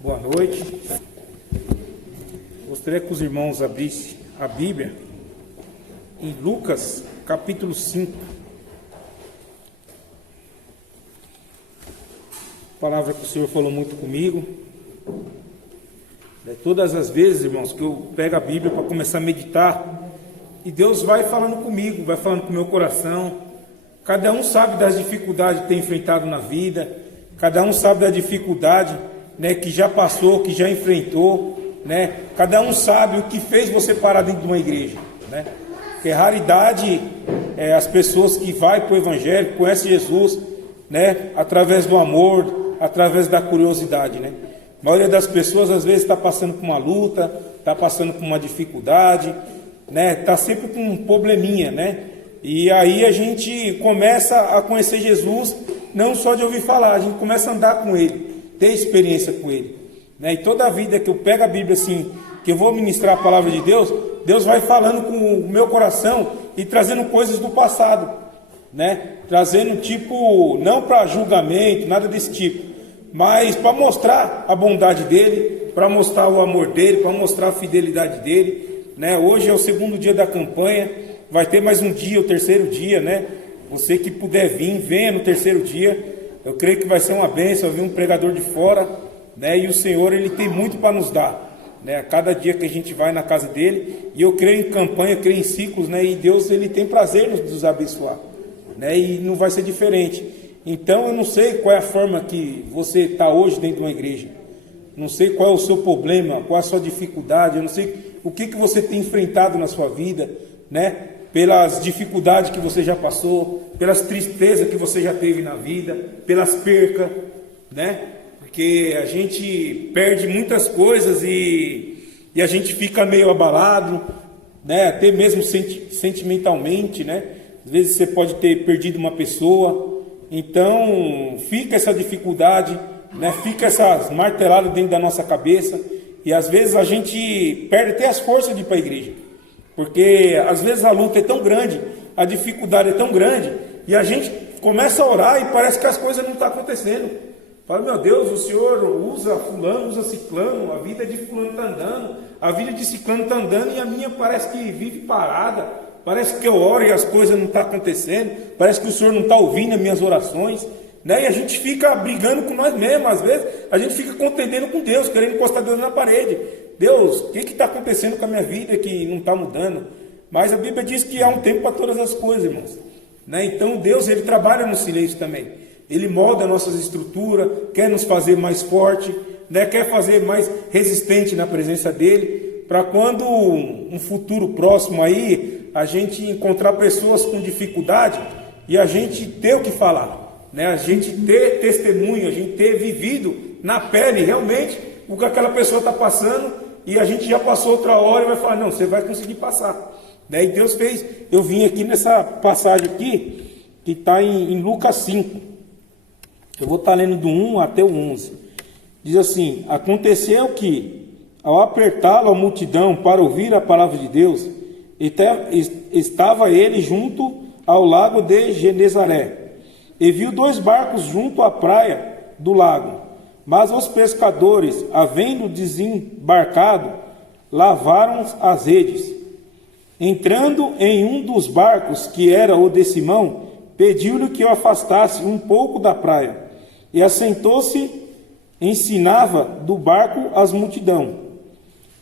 Boa noite. Gostaria que os irmãos abrissem a Bíblia em Lucas, capítulo 5. Palavra que o Senhor falou muito comigo. Todas as vezes, irmãos, que eu pego a Bíblia para começar a meditar, e Deus vai falando comigo, vai falando com o meu coração. Cada um sabe das dificuldades que tem enfrentado na vida, cada um sabe da dificuldade, que já passou, que já enfrentou, Cada um sabe o que fez você parar dentro de uma igreja, Porque raridade é as pessoas que vai para o Evangelho, conhecem Jesus, através do amor, através da curiosidade, A maioria das pessoas às vezes está passando por uma luta, está passando por uma dificuldade, Está sempre com um probleminha, E aí a gente começa a conhecer Jesus, não só de ouvir falar, a gente começa a andar com Ele, ter experiência com Ele, E toda a vida que eu pego a Bíblia assim, que eu vou ministrar a palavra de Deus, Deus vai falando com o meu coração e trazendo coisas do passado, Trazendo não para julgamento, nada desse tipo, mas para mostrar a bondade dEle, para mostrar o amor dEle, para mostrar a fidelidade dEle, Hoje é o segundo dia da campanha, vai ter mais um dia, o terceiro dia, Você que puder vir, venha no terceiro dia. Eu creio que vai ser uma bênção. Eu vi um pregador de fora, E o Senhor, Ele tem muito para nos dar, A cada dia que a gente vai na casa dEle. E eu creio em campanha, eu creio em ciclos, E Deus, Ele tem prazer em nos abençoar, E não vai ser diferente. Então, eu não sei qual é a forma que você está hoje dentro de uma igreja. Não sei qual é o seu problema, qual é a sua dificuldade. Eu não sei o que você tem enfrentado na sua vida, Pelas dificuldades que você já passou, pelas tristezas que você já teve na vida, pelas percas, Porque a gente perde muitas coisas e a gente fica meio abalado, Até mesmo sentimentalmente, Às vezes você pode ter perdido uma pessoa, então fica essa dificuldade, Fica essas marteladas dentro da nossa cabeça e às vezes a gente perde até as forças de ir para a igreja. Porque às vezes a luta é tão grande, a dificuldade é tão grande, e a gente começa a orar e parece que as coisas não estão acontecendo. Fala, meu Deus, o Senhor usa fulano, usa ciclano, a vida de fulano está andando, a vida de ciclano está andando e a minha parece que vive parada. Parece que eu oro e as coisas não estão acontecendo, parece que o Senhor não está ouvindo as minhas orações. E a gente fica brigando com nós mesmos, às vezes a gente fica contendendo com Deus, querendo encostar Deus na parede. Deus, o que está acontecendo com a minha vida que não está mudando? Mas a Bíblia diz que há um tempo para todas as coisas, irmãos. Então Deus, Ele trabalha no silêncio também. Ele molda nossas estruturas, quer nos fazer mais forte, quer fazer mais resistente na presença dEle, para quando um futuro próximo aí, a gente encontrar pessoas com dificuldade e a gente ter o que falar. A gente ter testemunho, a gente ter vivido na pele realmente o que aquela pessoa está passando, e a gente já passou outra hora e vai falar, não, você vai conseguir passar. E Deus fez, eu vim aqui nessa passagem aqui, que está em Lucas 5, eu vou estar lendo do 1 até o 11, diz assim, aconteceu que, ao apertá-lo a multidão para ouvir a palavra de Deus, estava ele junto ao lago de Genezaré, e viu 2 barcos junto à praia do lago. Mas os pescadores, havendo desembarcado, lavaram as redes. Entrando em um dos barcos, que era o de Simão, pediu-lhe que o afastasse um pouco da praia. E assentou-se, ensinava do barco as multidão.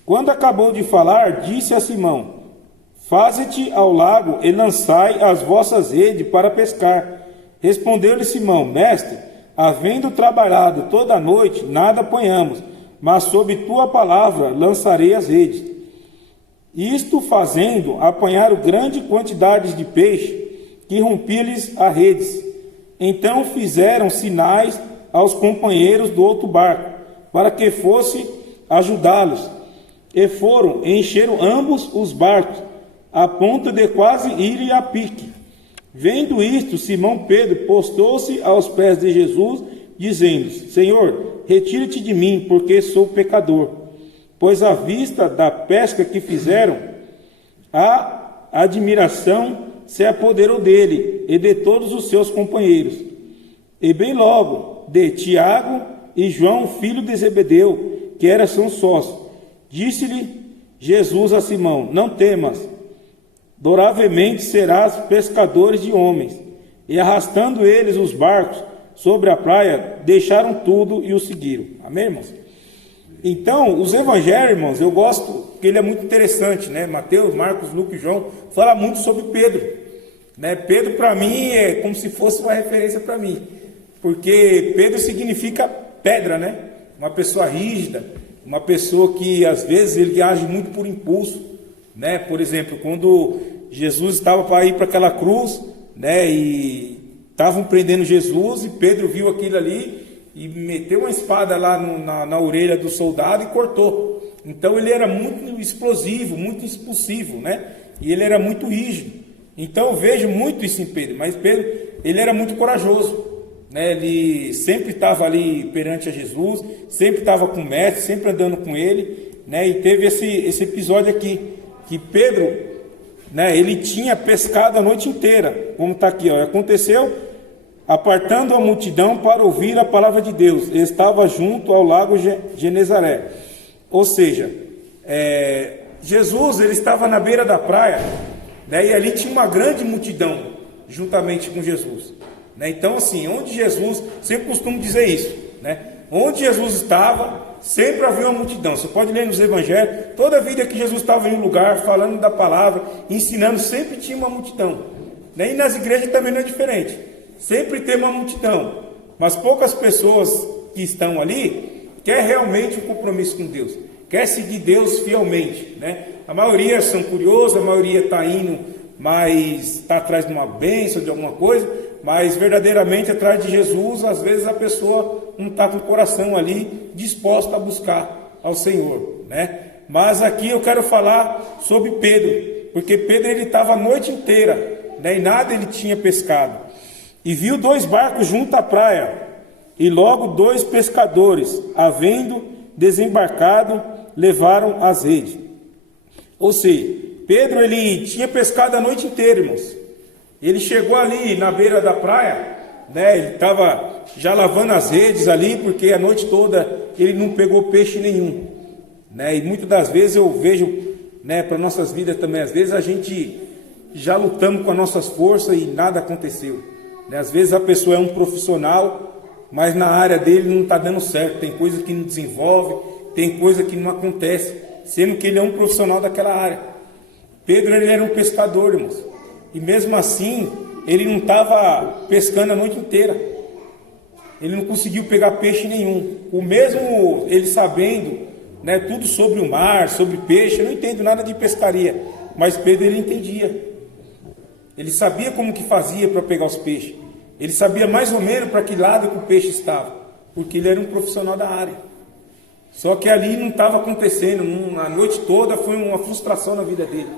Quando acabou de falar, disse a Simão, faze-te ao lago e lançai as vossas redes para pescar. Respondeu-lhe Simão, mestre, havendo trabalhado toda a noite, nada apanhamos, mas sob tua palavra lançarei as redes. Isto fazendo, apanharam grande quantidade de peixe, que rompia-lhes as redes. Então fizeram sinais aos companheiros do outro barco, para que fosse ajudá-los. E foram, encheram ambos os barcos, a ponto de quase irem a pique. Vendo isto, Simão Pedro postou-se aos pés de Jesus, dizendo, Senhor, retira-te de mim, porque sou pecador. Pois à vista da pesca que fizeram, a admiração se apoderou dele e de todos os seus companheiros. E bem logo, de Tiago e João, filho de Zebedeu, que era seu sócio. Disse-lhe Jesus a Simão: não temas, doravante serás pescadores de homens. E arrastando eles os barcos sobre a praia, deixaram tudo e o seguiram. Amém, irmãos? Então, os evangelhos, irmãos, eu gosto, porque ele é muito interessante, né? Mateus, Marcos, Lucas e João fala muito sobre Pedro, né? Pedro, para mim, é como se fosse uma referência para mim, porque Pedro significa pedra, né? Uma pessoa rígida, uma pessoa que, às vezes, ele age muito por impulso, né? Por exemplo, quando Jesus estava para ir para aquela cruz, né? E estavam prendendo Jesus, e Pedro viu aquilo ali e meteu uma espada lá na orelha do soldado e cortou. Então ele era muito explosivo, muito impulsivo, né? E ele era muito rígido. Então eu vejo muito isso em Pedro. Mas Pedro, ele era muito corajoso, né? Ele sempre estava ali perante a Jesus, sempre estava com o mestre, sempre andando com ele, né? E teve esse episódio aqui, que Pedro, né? Ele tinha pescado a noite inteira, como está aqui, ó. Aconteceu, apartando a multidão para ouvir a palavra de Deus, ele estava junto ao lago Genezaré. Ou seja, Jesus, ele estava na beira da praia, né, e ali tinha uma grande multidão juntamente com Jesus, né? Então, assim, onde Jesus, sempre costumo dizer isso, né? Onde Jesus estava, sempre havia uma multidão. Você pode ler nos evangelhos, toda a vida que Jesus estava em um lugar, falando da palavra, ensinando, sempre tinha uma multidão, né? E nas igrejas também não é diferente. Sempre tem uma multidão, mas poucas pessoas que estão ali quer realmente um compromisso com Deus, quer seguir Deus fielmente, né? A maioria são curiosos, a maioria está indo, mas está atrás de uma bênção, de alguma coisa, mas verdadeiramente atrás de Jesus, às vezes a pessoa não está com o coração ali disposta a buscar ao Senhor, né? Mas aqui eu quero falar sobre Pedro, porque Pedro, ele estava a noite inteira, né? E nada ele tinha pescado. E viu 2 barcos junto à praia, e logo 2 pescadores, havendo desembarcado, levaram as redes. Ou seja, Pedro, ele tinha pescado a noite inteira, irmãos. Ele chegou ali na beira da praia, né? Ele estava já lavando as redes ali, porque a noite toda ele não pegou peixe nenhum, né? E muitas das vezes eu vejo, né, para nossas vidas também, às vezes a gente já lutamos com as nossas forças e nada aconteceu. Às vezes a pessoa é um profissional, mas na área dele não está dando certo. Tem coisa que não desenvolve, tem coisa que não acontece, sendo que ele é um profissional daquela área. Pedro, ele era um pescador, irmãos, e mesmo assim ele não estava pescando a noite inteira. Ele não conseguiu pegar peixe nenhum. O mesmo ele sabendo, né, tudo sobre o mar, sobre peixe. Eu não entendo nada de pescaria, mas Pedro, ele entendia. Ele sabia como que fazia para pegar os peixes. Ele sabia mais ou menos para que lado que o peixe estava, porque ele era um profissional da área. Só que ali não estava acontecendo. A noite toda foi uma frustração na vida dele.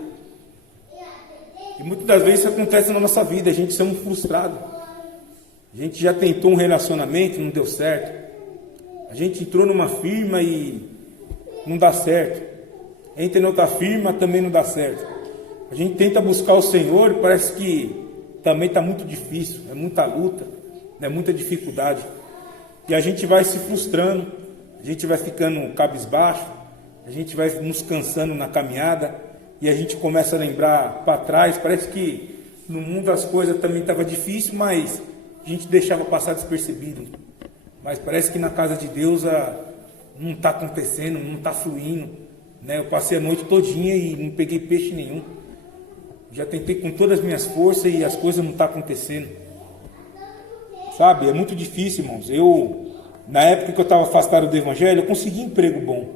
E muitas das vezes isso acontece na nossa vida. A gente somos frustrados. A gente já tentou um relacionamento, não deu certo. A gente entrou numa firma e não dá certo. Entra em outra firma, também não dá certo. A gente tenta buscar o Senhor, parece que também está muito difícil, é muita luta, é muita dificuldade. E a gente vai se frustrando, a gente vai ficando cabisbaixo, a gente vai nos cansando na caminhada, e a gente começa a lembrar para trás. Parece que no mundo as coisas também estavam difíceis, mas a gente deixava passar despercebido. Mas parece que na casa de Deus não está acontecendo, não está fluindo, né? Eu passei a noite todinha e não peguei peixe nenhum. Já tentei com todas as minhas forças e as coisas não estão acontecendo. Sabe, é muito difícil, irmãos. Na época que eu estava afastado do Evangelho, eu consegui emprego bom,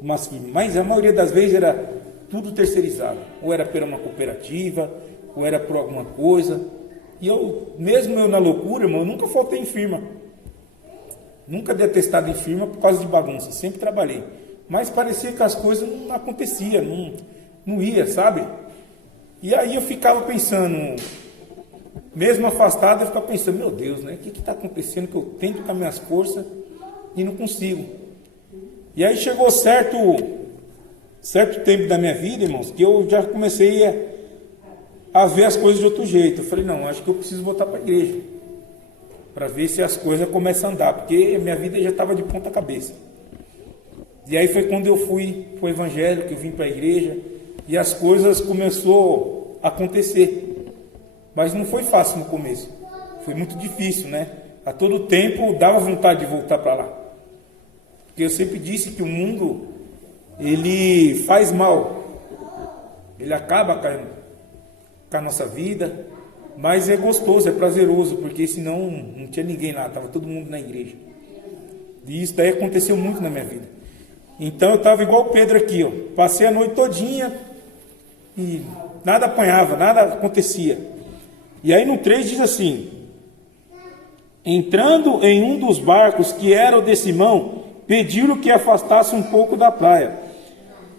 mas a maioria das vezes era tudo terceirizado. Ou era por uma cooperativa, ou era por alguma coisa. E mesmo eu na loucura, irmão, eu nunca faltei em firma. Nunca dei atestado em firma por causa de bagunça. Sempre trabalhei. Mas parecia que as coisas não aconteciam, não ia, sabe? E aí eu ficava pensando, mesmo afastado, eu ficava pensando, meu Deus, né? O que está acontecendo que eu tento com as minhas forças e não consigo? E aí chegou certo tempo da minha vida, irmãos, que eu já comecei a ver as coisas de outro jeito. Eu falei, não, acho que eu preciso voltar para a igreja. para ver se as coisas começam a andar, porque a minha vida já estava de ponta cabeça. E aí foi quando eu fui para o Evangelho, que eu vim para a igreja, e as coisas começaram a acontecer. Mas não foi fácil no começo, foi muito difícil, né? A todo tempo dava vontade de voltar para lá. Porque eu sempre disse que o mundo, ele faz mal, ele acaba com a nossa vida, mas é gostoso, é prazeroso, porque senão não tinha ninguém lá, estava todo mundo na igreja. E isso daí aconteceu muito na minha vida. Então eu estava igual o Pedro aqui, ó, passei a noite todinha e nada apanhava, nada acontecia. E aí no 3 diz assim: entrando em um dos barcos que era o de Simão, pediu-lhe que afastasse um pouco da praia.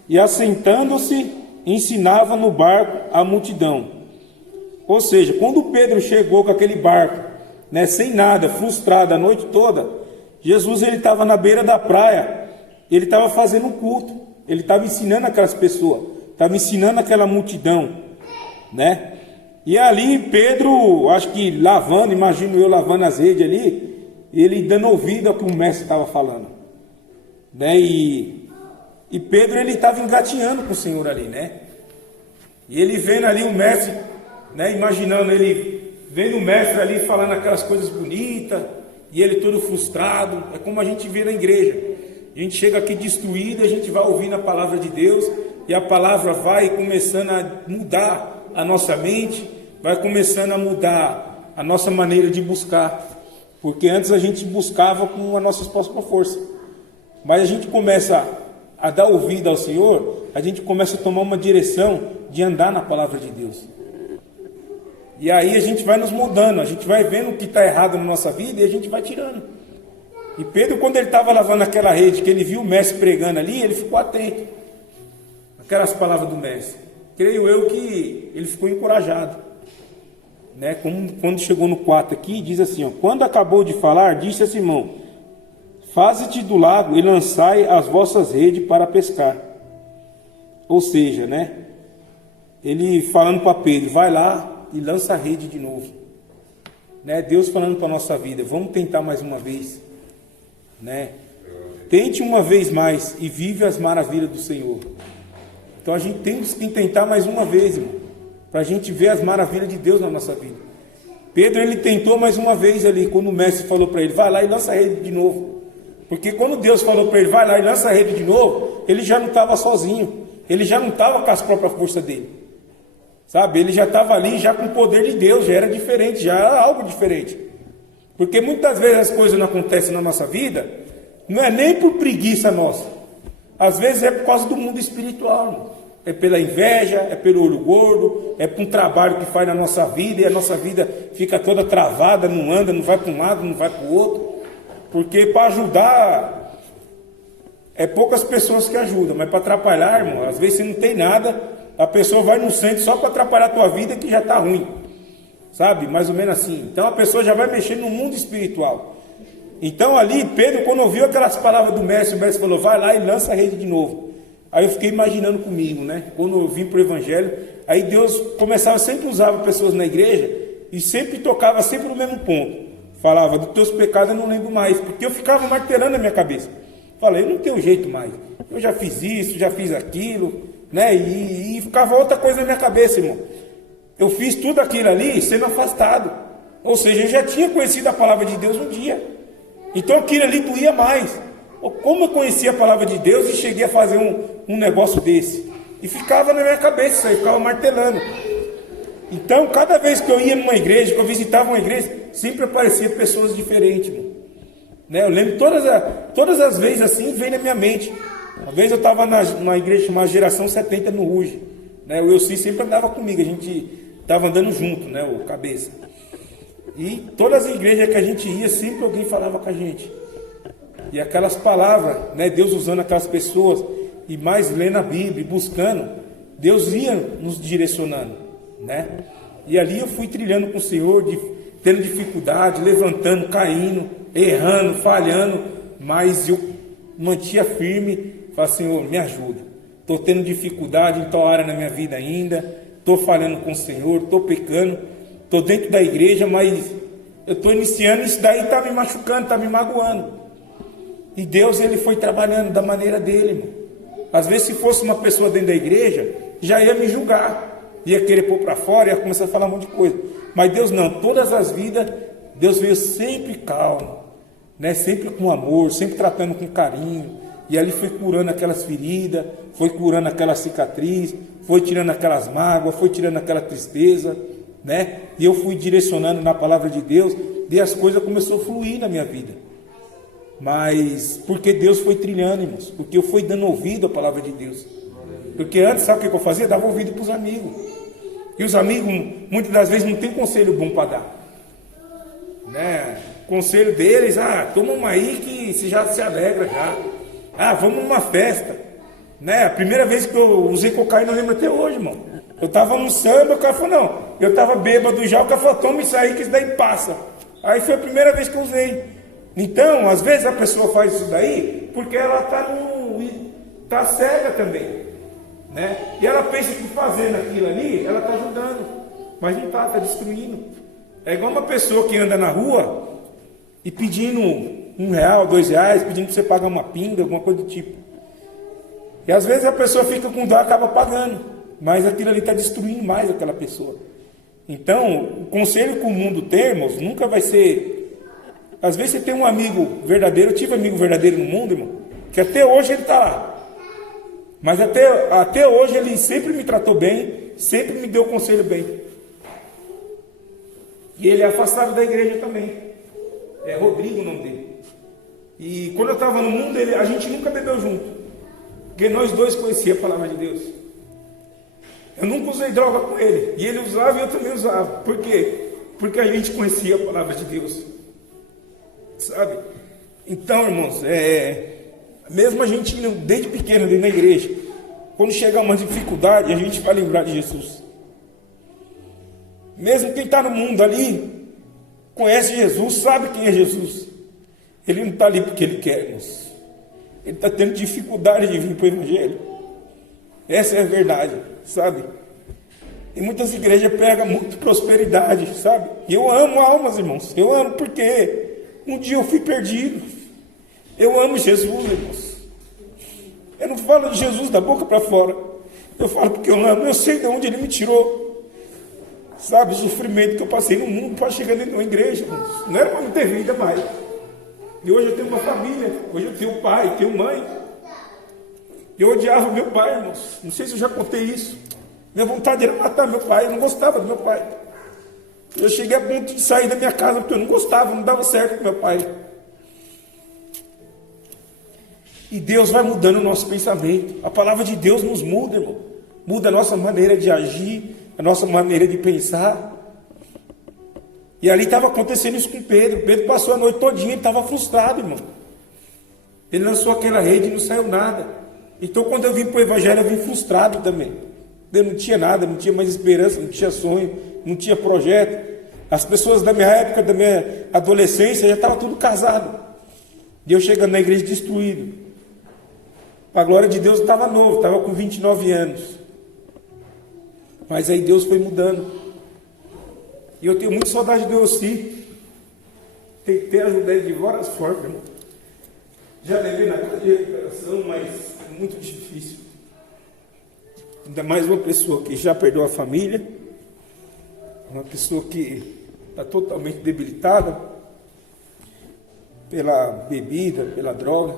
E assentando-se, ensinava no barco a multidão. Ou seja, quando Pedro chegou com aquele barco, né, sem nada, frustrado a noite toda, Jesus ele estava na beira da praia, ele estava fazendo um culto, ele estava ensinando aquelas pessoas, estava ensinando aquela multidão, né? E ali Pedro, acho que lavando, imagino eu lavando as redes ali, ele dando ouvido ao que o mestre estava falando, né? E Pedro ele estava engatinhando com o Senhor ali, né? E ele vendo ali o mestre, né? Imaginando ele vendo o mestre ali falando aquelas coisas bonitas e ele todo frustrado. É como a gente vê na igreja. A gente chega aqui destruído, a gente vai ouvindo a palavra de Deus e a palavra vai começando a mudar a nossa mente, vai começando a mudar a nossa maneira de buscar, porque antes a gente buscava com a nossa própria força, mas a gente começa a dar ouvido ao Senhor, a gente começa a tomar uma direção de andar na palavra de Deus, e aí a gente vai nos mudando, a gente vai vendo o que está errado na nossa vida e a gente vai tirando. E Pedro, quando ele estava lavando aquela rede, que ele viu o mestre pregando ali, ele ficou atento aquelas palavras do mestre. Creio eu que ele ficou encorajado, né? Quando chegou no 4 aqui, diz assim, ó: quando acabou de falar, disse a Simão: faze-te do lago e lançai as vossas redes para pescar. Ou seja, né? Ele falando para Pedro: vai lá e lança a rede de novo, né? Deus falando para a nossa vida: vamos tentar mais uma vez, né? Tente uma vez mais e vive as maravilhas do Senhor. Então a gente tem que tentar mais uma vez, irmão, para a gente ver as maravilhas de Deus na nossa vida. Pedro ele tentou mais uma vez ali, quando o mestre falou para ele: vai lá e lança a rede de novo. Porque quando Deus falou para ele: vai lá e lança a rede de novo, ele já não estava sozinho, ele já não estava com as próprias forças dele, sabe? Ele já estava ali já com o poder de Deus, já era diferente, já era algo diferente. Porque muitas vezes as coisas não acontecem na nossa vida, não é nem por preguiça nossa, às vezes é por causa do mundo espiritual, irmão. É pela inveja, é pelo olho gordo, é por um trabalho que faz na nossa vida, e a nossa vida fica toda travada, não anda, não vai para um lado, não vai para o outro. Porque para ajudar, é poucas pessoas que ajudam, mas para atrapalhar, irmão, às vezes você não tem nada, a pessoa vai no centro só para atrapalhar a tua vida que já está ruim, sabe? Mais ou menos assim. Então a pessoa já vai mexer no mundo espiritual. Então ali, Pedro, quando ouviu aquelas palavras do mestre, o mestre falou: vai lá e lança a rede de novo. Aí eu fiquei imaginando comigo, né? Quando eu vim para o Evangelho, aí Deus começava, sempre usava pessoas na igreja e sempre tocava sempre no mesmo ponto. Falava: dos teus pecados eu não lembro mais, porque eu ficava martelando na minha cabeça. Falei: eu não tenho jeito mais, eu já fiz isso, já fiz aquilo, né? E ficava outra coisa na minha cabeça, irmão. Eu fiz tudo aquilo ali sendo afastado, ou seja, eu já tinha conhecido a palavra de Deus um dia, então aquilo ali doía mais. Como eu conhecia a palavra de Deus e cheguei a fazer um negócio desse? E ficava na minha cabeça, eu ficava martelando. Então, cada vez que eu ia numa igreja, que eu visitava uma igreja, sempre apareciam pessoas diferentes, mano. Né? Eu lembro todas as vezes assim, vem na minha mente. Uma vez eu estava numa igreja chamada Geração 70 no Ruge, né? O Elci sempre andava comigo, a gente estava andando junto, né? O cabeça. E todas as igrejas que a gente ia, sempre alguém falava com a gente. E aquelas palavras, né, Deus usando aquelas pessoas, e mais lendo a Bíblia, buscando, Deus ia nos direcionando, né? E ali eu fui trilhando com o Senhor, tendo dificuldade, levantando, caindo, errando, falhando, mas eu mantinha firme, falei: Senhor, me ajuda. Estou tendo dificuldade em tal área na minha vida ainda, estou falhando com o Senhor, estou pecando, estou dentro da igreja, mas Eu estou iniciando, isso daí está me machucando, está me magoando. E Deus, ele foi trabalhando da maneira dele, irmão. Às vezes, se fosse uma pessoa dentro da igreja, já ia me julgar, ia querer pôr para fora, ia começar a falar um monte de coisa. Mas Deus não, todas as vidas, Deus veio sempre calmo, né? Sempre com amor, sempre tratando com carinho. E ali foi curando aquelas feridas, foi curando aquela cicatriz, foi tirando aquelas mágoas, foi tirando aquela tristeza, né? E eu fui direcionando na palavra de Deus, e as coisas começaram a fluir na minha vida. Mas porque Deus foi trilhando, irmãos, porque eu fui dando ouvido à palavra de Deus. Porque antes, sabe o que eu fazia? Dava ouvido para os amigos. E os amigos, muitas das vezes, não tem conselho bom para dar, né? Conselho deles, toma uma aí que você já se alegra já. Vamos numa festa, né? A primeira vez que eu usei cocaína, eu lembro até hoje, irmão. Eu estava no samba, o cara falou, não, eu estava bêbado já, o cara falou, toma isso aí que isso daí passa. Aí foi a primeira vez que eu usei. Então, às vezes a pessoa faz isso daí porque ela está cega também, né? E ela pensa que fazendo aquilo ali, ela está ajudando, mas não está destruindo. É igual uma pessoa que anda na rua e pedindo R$1, R$2, pedindo para você pagar uma pinga, alguma coisa do tipo. E às vezes a pessoa fica com dó e acaba pagando, mas aquilo ali está destruindo mais aquela pessoa. Então, o conselho que o mundo tem, irmãos, nunca vai ser... Às vezes você tem um amigo verdadeiro, eu tive amigo verdadeiro no mundo, irmão, que até hoje ele está lá. Mas até hoje ele sempre me tratou bem, sempre me deu conselho bem. E ele é afastado da igreja também. É Rodrigo o nome dele. E quando eu estava no mundo, a gente nunca bebeu junto. Porque nós dois conhecíamos a palavra de Deus. Eu nunca usei droga com ele. E ele usava e eu também usava. Por quê? Porque a gente conhecia a palavra de Deus. Sabe? Então, irmãos, mesmo a gente desde pequeno dentro da igreja, quando chegar uma dificuldade, a gente vai lembrar de Jesus. Mesmo quem está no mundo ali, conhece Jesus, sabe quem é Jesus. Ele não está ali porque ele quer, irmãos. Ele está tendo dificuldade de vir para o Evangelho. Essa é a verdade, sabe? E muitas igrejas pregam muito prosperidade, sabe? E eu amo almas, irmãos. Eu amo porque um dia eu fui perdido. Eu amo Jesus, irmãos. Eu não falo de Jesus da boca para fora. Eu falo porque eu amo. Eu sei de onde ele me tirou. Sabe, o sofrimento que eu passei no mundo para chegar dentro de uma igreja, irmãos. Não era para não ter vida mais. E hoje eu tenho uma família. Hoje eu tenho pai, tenho mãe. Eu odiava meu pai, irmãos. Não sei se eu já contei isso. Minha vontade era matar meu pai. Eu não gostava do meu pai. Eu cheguei a ponto de sair da minha casa porque eu não gostava, não dava certo com meu pai. E Deus vai mudando o nosso pensamento. A palavra de Deus nos muda, irmão. Muda a nossa maneira de agir, a nossa maneira de pensar. E ali estava acontecendo isso com Pedro. Pedro passou a noite todinha e estava frustrado, irmão. Ele lançou aquela rede e não saiu nada. Então quando eu vim para o Evangelho, eu vim frustrado também. Eu não tinha nada, não tinha mais esperança, não tinha sonho, não tinha projeto. As pessoas da minha época, da minha adolescência, já estavam tudo casado. E eu chegando na igreja destruído. A glória de Deus, eu estava novo, estava com 29 anos. Mas aí Deus foi mudando. E eu tenho muita saudade do Elci. Tentei ajudar ele de várias formas, irmão. Já levei na casa de recuperação, mas é muito difícil. Ainda mais uma pessoa que já perdeu a família. Uma pessoa que está totalmente debilitada pela bebida, pela droga.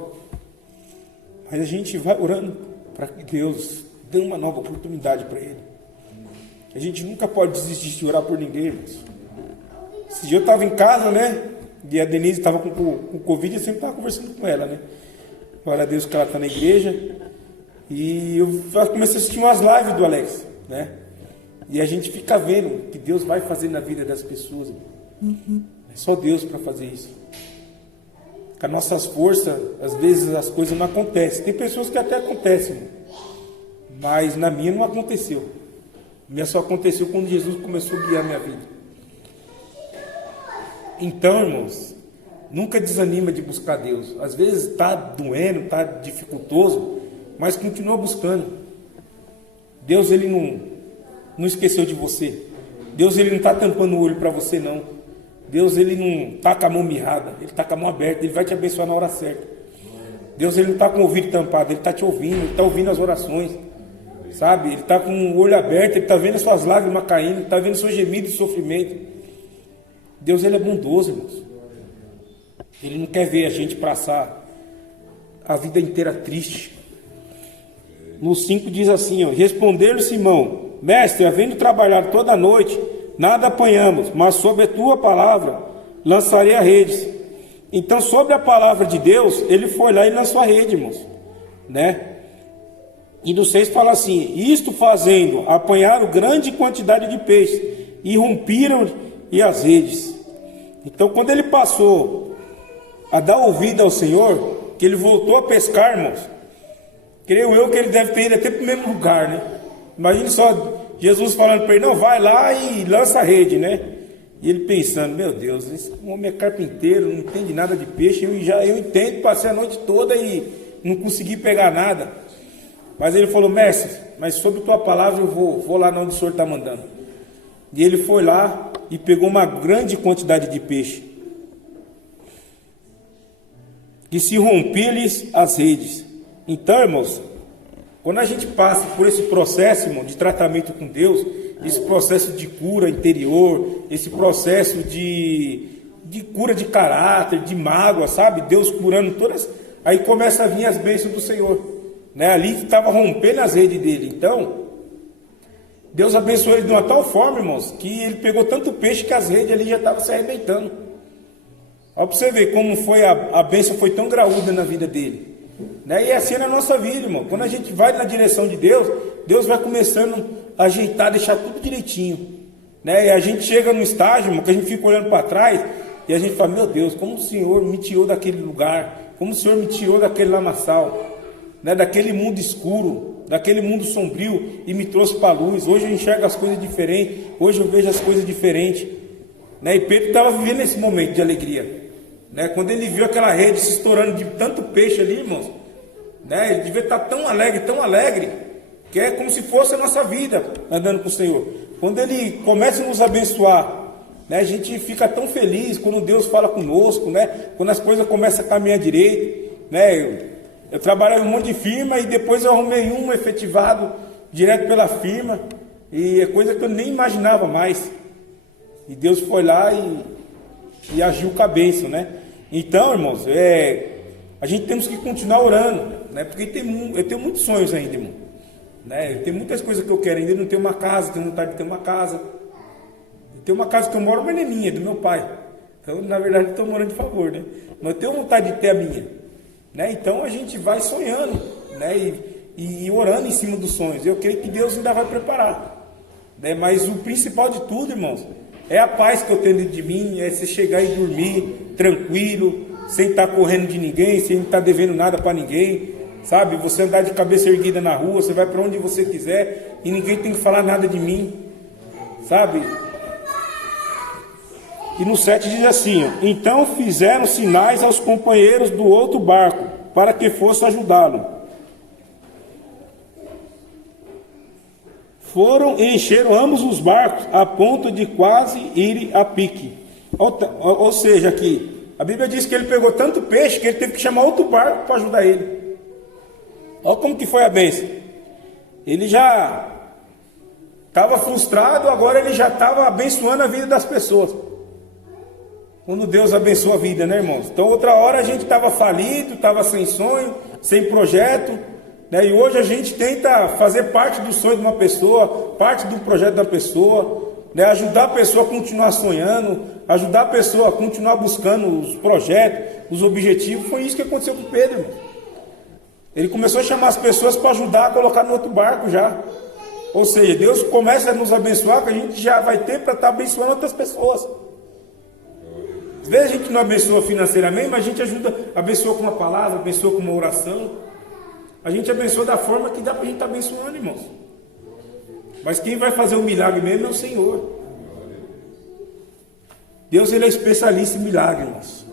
Mas a gente vai orando para que Deus dê uma nova oportunidade para ele. A gente nunca pode desistir de orar por ninguém, irmãos. Esse dia eu estava em casa, né? E a Denise estava com Covid, eu sempre estava conversando com ela, né? Glória a Deus que ela está na igreja. E eu comecei a assistir umas lives do Alex, né? E a gente fica vendo o que Deus vai fazer na vida das pessoas. É só Deus para fazer isso. Com as nossas forças, às vezes as coisas não acontecem. Tem pessoas que até acontecem, mas na minha não aconteceu. A minha só aconteceu quando Jesus começou a guiar a minha vida. Então, irmãos, nunca desanima de buscar Deus. Às vezes está doendo, está dificultoso, mas continua buscando. Deus, ele não esqueceu de você. Deus, ele não está tampando o olho para você, não. Deus, ele não está com a mão mirrada, ele está com a mão aberta, ele vai te abençoar na hora certa. Deus, ele não está com o ouvido tampado, ele está te ouvindo, ele está ouvindo as orações, sabe? Ele está com o olho aberto, ele está vendo as suas lágrimas caindo, ele está vendo o seu gemido e sofrimento. Deus, ele é bondoso, irmãos. Ele não quer ver a gente passar a vida inteira triste. No 5 diz assim, ó, responder-lhe Simão, mestre, havendo trabalhado toda a noite, nada apanhamos, mas sobre a tua palavra lançarei a redes. Então, sobre a palavra de Deus, ele foi lá e lançou a rede, irmãos, né? E no 6 fala assim, isto fazendo, apanharam grande quantidade de peixes, e rompiram e as redes. Então, quando ele passou a dar ouvido ao Senhor, que ele voltou a pescar, irmãos, creio eu que ele deve ter ido até para o mesmo lugar, né? Imagine só Jesus falando para ele, não, vai lá e lança a rede, né? E ele pensando, meu Deus, esse homem é carpinteiro, não entende nada de peixe, eu entendo, passei a noite toda e não consegui pegar nada. Mas ele falou, mestre, mas sobre tua palavra eu vou lá onde o Senhor está mandando. E ele foi lá e pegou uma grande quantidade de peixe. Que se rompiam-lhes as redes. Então, irmãos, quando a gente passa por esse processo, irmão, de tratamento com Deus, esse processo de cura interior, esse processo de cura de caráter, de mágoa, sabe? Deus curando todas, aí começa a vir as bênçãos do Senhor, né? Ali estava rompendo as redes dele. Então, Deus abençoou ele de uma tal forma, irmãos, que ele pegou tanto peixe que as redes ali já estavam se arrebentando. Olha para você ver como foi a bênção foi tão graúda na vida dele. Né? E assim é na nossa vida, irmão. Quando a gente vai na direção de Deus, Deus vai começando a ajeitar, deixar tudo direitinho. Né? E a gente chega num estágio, irmão, que a gente fica olhando para trás e a gente fala, meu Deus, como o Senhor me tirou daquele lugar, como o Senhor me tirou daquele lamaçal, né? Daquele mundo escuro, daquele mundo sombrio e me trouxe para a luz. Hoje eu enxergo as coisas diferentes, hoje eu vejo as coisas diferentes. Né? E Pedro estava vivendo esse momento de alegria. Né? Quando ele viu aquela rede se estourando de tanto peixe ali, irmãos, né? Ele devia estar tão alegre, que é como se fosse a nossa vida andando com o Senhor. Quando ele começa a nos abençoar, né? A gente fica tão feliz quando Deus fala conosco, né? Quando as coisas começam a caminhar direito. Né? Eu trabalhava em um monte de firma e depois eu arrumei um efetivado direto pela firma, e é coisa que eu nem imaginava mais. E Deus foi lá e agiu com a bênção, né? Então, irmãos, a gente temos que continuar orando, né? Porque eu tenho muitos sonhos ainda, irmão. Né? Tem muitas coisas que eu quero ainda. Eu não tenho uma casa, tenho vontade de ter uma casa. Eu tenho uma casa que eu moro, mas não é minha, é do meu pai. Então, na verdade, eu estou morando de favor, né? Mas eu tenho vontade de ter a minha. Né? Então, a gente vai sonhando, né? E orando em cima dos sonhos. Eu creio que Deus ainda vai preparar. Né? Mas o principal de tudo, irmãos, é a paz que eu tenho dentro de mim, é você chegar e dormir tranquilo, sem estar correndo de ninguém, sem estar devendo nada para ninguém, sabe? Você andar de cabeça erguida na rua, você vai para onde você quiser e ninguém tem que falar nada de mim, sabe? E no 7 diz assim, ó, então fizeram sinais aos companheiros do outro barco, para que fosse ajudá-lo. Foram e encheram ambos os barcos, a ponto de quase irem a pique. Ou seja, aqui, a Bíblia diz que ele pegou tanto peixe que ele teve que chamar outro barco para ajudar ele. Olha como que foi a bênção. Ele já estava frustrado, agora ele já estava abençoando a vida das pessoas. Quando Deus abençoa a vida, né, irmãos? Então, outra hora a gente estava falido, estava sem sonho, sem projeto, né? E hoje a gente tenta fazer parte do sonho de uma pessoa, parte do projeto da pessoa, né? Ajudar a pessoa a continuar sonhando, ajudar a pessoa a continuar buscando os projetos, os objetivos. Foi isso que aconteceu com Pedro, irmão. Ele começou a chamar as pessoas para ajudar a colocar no outro barco já. Ou seja, Deus começa a nos abençoar, que a gente já vai ter para estar abençoando outras pessoas. Às vezes a gente não abençoa financeiramente, mas a gente abençoa com uma palavra, abençoa com uma oração. A gente abençoa da forma que dá para a gente estar abençoando, irmãos. Mas quem vai fazer o milagre mesmo é o Senhor. Deus, ele é especialista em milagre, irmãos.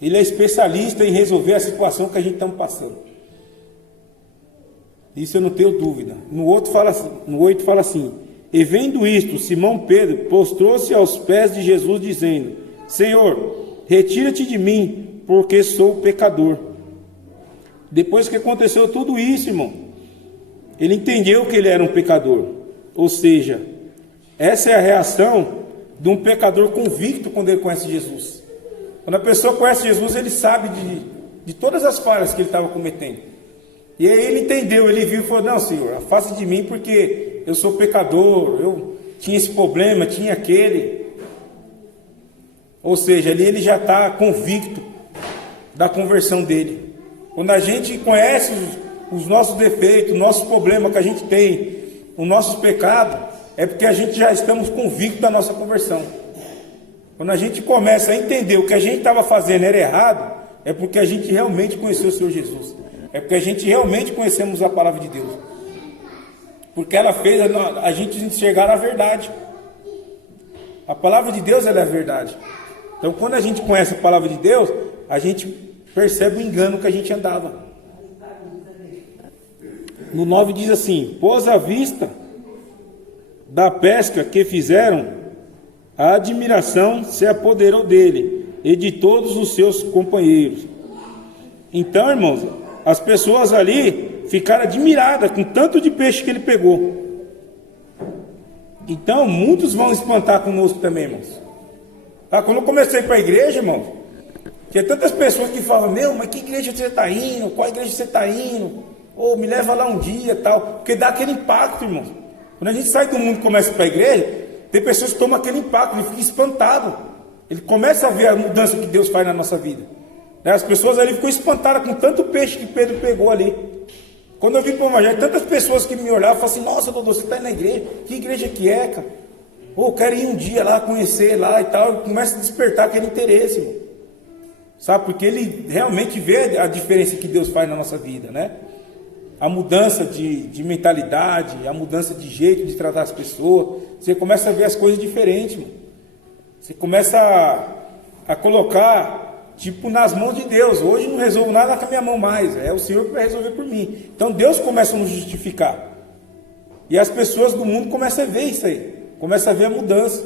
Ele é especialista em resolver a situação que a gente está passando. Isso eu não tenho dúvida. No 8 fala assim, E vendo isto, Simão Pedro prostrou-se aos pés de Jesus, dizendo: Senhor, retira-te de mim, porque sou pecador. Depois que aconteceu tudo isso, irmão, ele entendeu que ele era um pecador. Ou seja, essa é a reação de um pecador convicto quando ele conhece Jesus. Quando a pessoa conhece Jesus, ele sabe de todas as falhas que ele estava cometendo. E aí ele entendeu, ele viu e falou: não, Senhor, afaste de mim porque eu sou pecador, eu tinha esse problema, tinha aquele. Ou seja, ali ele já está convicto da conversão dele. Quando a gente conhece os nossos defeitos, os nossos problemas que a gente tem, os nossos pecados, é porque a gente já estamos convictos da nossa conversão. Quando a gente começa a entender o que a gente estava fazendo era errado, é porque a gente realmente conheceu o Senhor Jesus. É porque a gente realmente conhecemos a palavra de Deus. Porque ela fez a gente enxergar a verdade. A palavra de Deus, ela é a verdade. Então, quando a gente conhece a palavra de Deus, a gente percebe o engano que a gente andava. No 9 diz assim: pôs à vista da pesca que fizeram, a admiração se apoderou dele e de todos os seus companheiros. Então, irmãos, as pessoas ali ficaram admiradas com tanto de peixe que ele pegou. Então, muitos vão espantar conosco também, irmãos. Tá? Quando eu comecei para a igreja, irmãos, tinha tantas pessoas que falam: meu, mas que igreja você está indo? Qual igreja você está indo? Ou me leva lá um dia, tal. Porque dá aquele impacto, irmãos. Quando a gente sai do mundo e começa para a igreja, tem pessoas que tomam aquele impacto, ele fica espantado. Ele começa a ver a mudança que Deus faz na nossa vida. As pessoas ali ficam espantadas com tanto peixe que Pedro pegou ali. Quando eu vim para o Evangelho, tantas pessoas que me olhavam e falavam assim: nossa, doutor, você está indo na igreja? Que igreja que é, cara? Ou quero ir um dia lá, conhecer lá e tal. Começa a despertar aquele interesse, irmão. Sabe? Porque ele realmente vê a diferença que Deus faz na nossa vida, né? A mudança de mentalidade, a mudança de jeito de tratar as pessoas. Você começa a ver as coisas diferentes, irmão. Você começa a colocar tipo nas mãos de Deus. Hoje não resolvo nada com a minha mão mais, é o Senhor que vai resolver por mim. Então Deus começa a nos justificar. E as pessoas do mundo começam a ver isso aí, começam a ver a mudança.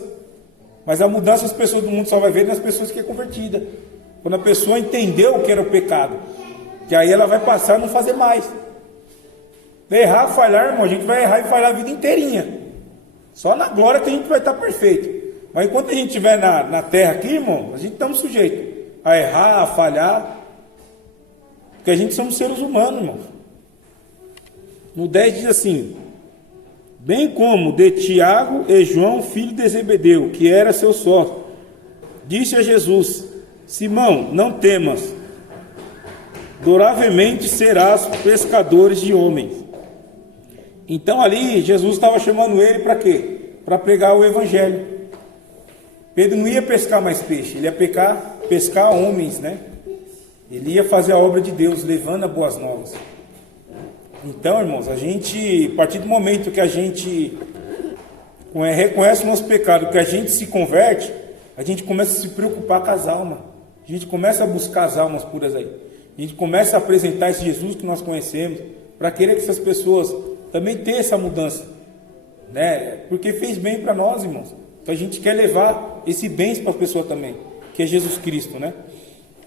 Mas a mudança as pessoas do mundo só vai ver nas pessoas que é convertida. Quando a pessoa entendeu o que era o pecado, que aí ela vai passar a não fazer mais. Errar, falhar, irmão, a gente vai errar e falhar a vida inteirinha. Só na glória que a gente vai estar perfeito. Mas enquanto a gente estiver na terra aqui, irmão, a gente estamos sujeitos a errar, a falhar. Porque a gente somos seres humanos, irmão. No 10 diz assim: bem como de Tiago e João, filho de Zebedeu, que era seu sócio, disse a Jesus: Simão, não temas, duravelmente serás pescadores de homens. Então ali Jesus estava chamando ele para quê? Para pregar o evangelho. Pedro não ia pescar mais peixe, ele ia pescar homens, né? Ele ia fazer a obra de Deus, levando a boas novas. Então, irmãos, a partir do momento que a gente reconhece o nosso pecado, que a gente se converte, a gente começa a se preocupar com as almas. A gente começa a buscar as almas puras aí. A gente começa a apresentar esse Jesus que nós conhecemos, para querer que essas pessoas também tenham essa mudança, né? Porque fez bem para nós, irmãos. Então a gente quer levar esse bem para a pessoa também, que é Jesus Cristo, né?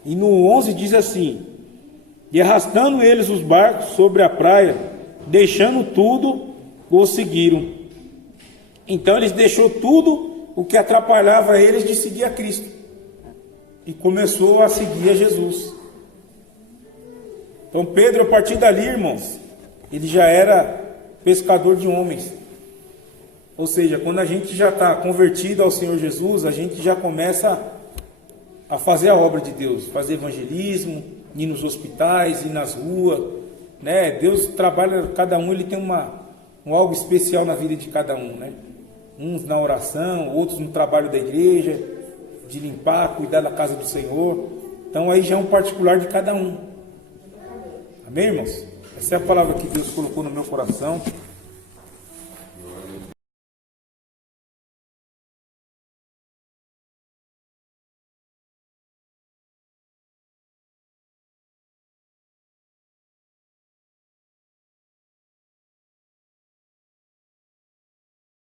E no 11 diz assim: e arrastando eles os barcos sobre a praia, deixando tudo, o seguiram. Então eles deixou tudo o que atrapalhava eles de seguir a Cristo, e começou a seguir a Jesus. Então Pedro, a partir dali, irmãos, ele já era pescador de homens. Ou seja, quando a gente já está convertido ao Senhor Jesus, a gente já começa a fazer a obra de Deus, fazer evangelismo, ir nos hospitais, ir nas ruas, né? Deus trabalha, cada um ele tem algo especial na vida de cada um, né? Uns na oração, outros no trabalho da igreja, de limpar, cuidar da casa do Senhor. Então aí já é um particular de cada um. Amém, irmãos? Essa é a palavra que Deus colocou no meu coração.